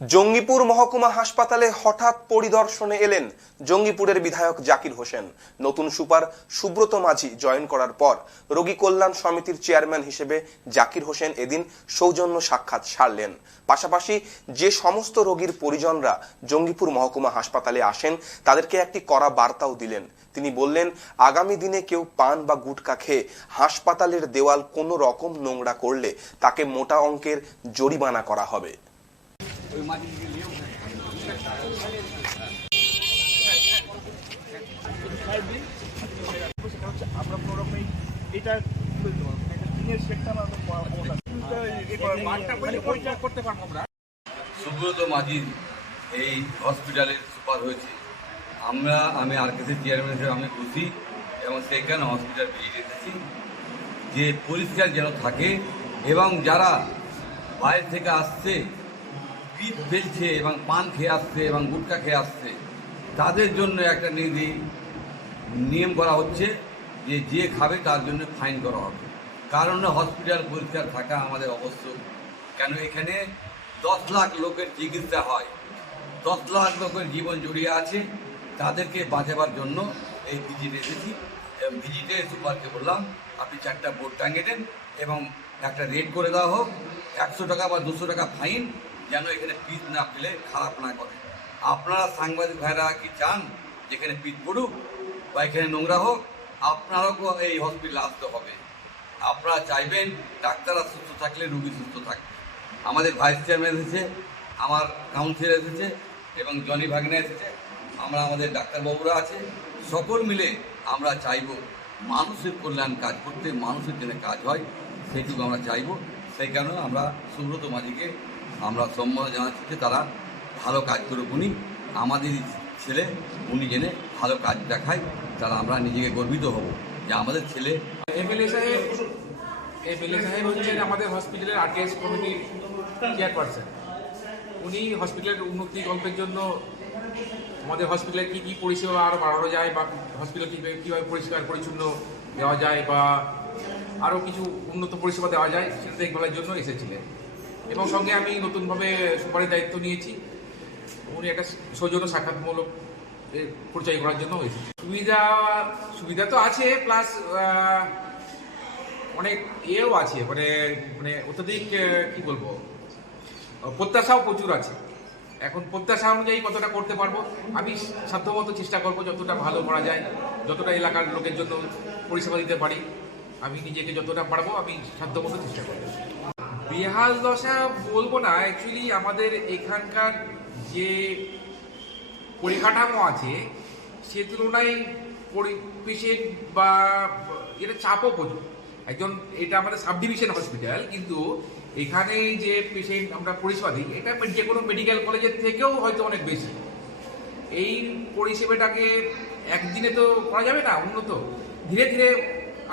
জঙ্গিপুর মহকুমা হাসপাতালে হঠাৎ পরিদর্শনে এলেন জঙ্গিপুরের বিধায়ক জাকির হোসেন। নতুন সুপার সুব্রত মাঝি জয়েন করার পর রোগী কল্যাণ সমিতির চেয়ারম্যান হিসেবে জাকির হোসেন এদিন সৌজন্য সাক্ষাৎ সারলেন। পাশাপাশি যে সমস্ত রোগীর পরিজনরা জঙ্গিপুর মহকুমা হাসপাতালে আসেন, তাদেরকে একটি কড়া বার্তাও দিলেন। তিনি বললেন, আগামী দিনে কেউ পান বা গুটকা খেয়ে হাসপাতালের দেওয়াল কোনো রকম নোংরা করলে তাকে মোটা অঙ্কের জরিমানা করা হবে। কোনো এটা টিনের শেডটা আমরা করতে পারব আমরা সুব্রত মাঝির এই হসপিটালের সুপার হয়েছে। আমরা, আমি আর কেসি চেয়ারম্যান হিসেবে আমি খুশি এবং সেখানে হসপিটাল ভিজিট এসেছি। যে পরিষ্কার যেন থাকে এবং যারা বাইরে থেকে আসছে পিঠ ফেলছে এবং পান খেয়ে আসছে এবং গুটকা খেয়ে আসছে। তাদের জন্য একটা নিধি নিয়ম করা হচ্ছে যে যে খাবে তার জন্য ফাইন করা হবে। কারণ হসপিটাল পরিষ্কার থাকা আমাদের অবশ্যক কেন এখানে দশ লাখ লোকের চিকিৎসা হয়, দশ লাখ লোকের জীবন জড়িয়ে আছে। তাদেরকে বাঁচাবার জন্য এই ভিজিটে এসেছি। এবং ভিজিটে সুপারকে বললাম, আপনি চারটা বোর্ড টাঙিয়ে দেন এবং একটা রেট করে দেওয়া হোক। একশো টাকা বা দুশো টাকা ফাইন যেন এখানে পিচ না ফেলে খারাপ না করে। আপনারা সাংবাদিক ভাইরা কি চান যেখানে পিচ পড়ুক বা এখানে নোংরা হোক, আপনারাও এই হসপিটালে আসতে হবে। আপনারা চাইবেন ডাক্তাররা সুস্থ থাকলে, রুগী সুস্থ থাকবে। আমাদের ভাইস চেয়ারম্যান এসেছে, আমার কাউন্সিলর এসেছে এবং জনি ভাগনা এসেছে, আমরা আমাদের ডাক্তারবাবুরা আছে, সকল মিলে আমরা চাইব মানুষের কল্যাণ কাজ করতে, মানুষের জন্য কাজ হয়, সেইটুকু আমরা চাইব। সেই কারণে আমরা সুব্রত মাঝিকে আমরা সম্মান জানাচ্ছি যে তারা ভালো কাজ করুক। উনি আমাদেরই ছেলে, উনি জেনে ভালো কাজ দেখায় তারা আমরা নিজেকে গর্বিত হব যে আমাদের ছেলে এমএলএ সাহেব এমএলএ সাহেব হচ্ছেন আমাদের হসপিটালের আরটিএস কমিটির চেয়ারপারসন উনি হসপিটালের উন্নতি গল্পের জন্য আমাদের হসপিটালে কী কী পরিষেবা আরও বাড়ানো যায় বা হসপিটাল কীভাবে কীভাবে পরিষ্কার, পরিচ্ছন্ন দেওয়া যায় বা আরও কিছু উন্নত পরিষেবা দেওয়া যায়, সেটা দেখভালের জন্য এসেছিলেন। এবং সঙ্গে আমি নতুনভাবে সুপারির দায়িত্ব নিয়েছি। উনি একটা সৌজন্য সাক্ষাৎমূলক পরিচয় করার জন্য এসেছি সুবিধা সুবিধা তো আছে প্লাস অনেক এও আছে মানে মানে অত্যধিক কি বলব প্রত্যাশাও প্রচুর আছে। এখন প্রত্যাশা অনুযায়ী কতটা করতে পারব, আমি সাধ্যমতো চেষ্টা করব যতটা ভালো করা যায়, যতটা এলাকার লোকের জন্য পরিষেবা দিতে পারি। আমি নিজেকে যতটা পারব, আমি সাধ্যমতো চেষ্টা করব। বেহাল দশা বলব না অ্যাকচুয়ালি আমাদের এখানকার যে পরিকাঠামো আছে, সে তুলনায় পেশেন্ট বা এটা চাপও প্রচুর। একজন, এটা আমাদের সাব ডিভিশন হসপিটাল, কিন্তু এখানে যে পেশেন্ট আমরা পরিষেবা দিই, এটা যে কোনো মেডিকেল কলেজের থেকেও হয়তো অনেক বেশি। এই পরিষেবাটাকে একদিনে তো করা যাবে না, উন্নত। ধীরে ধীরে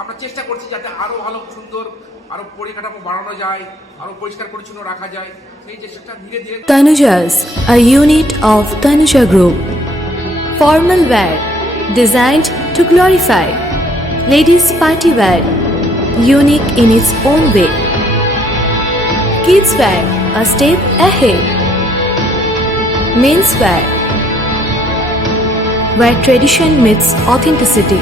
আমরা চেষ্টা করছি যাতে আরও ভালো, সুন্দর আরও পরিকাঠামো বাড়ানো যায় আরও পরিষ্কার পরিচ্ছন্ন রাখা যায় সেই চেষ্টাটা ধীরে ধীরে Tanuja's, a unit of Tanuja Group. Formal wear, designed to glorify. Ladies' party wear, unique in its own way. Kids wear, a step ahead. Men's wear, where tradition meets authenticity.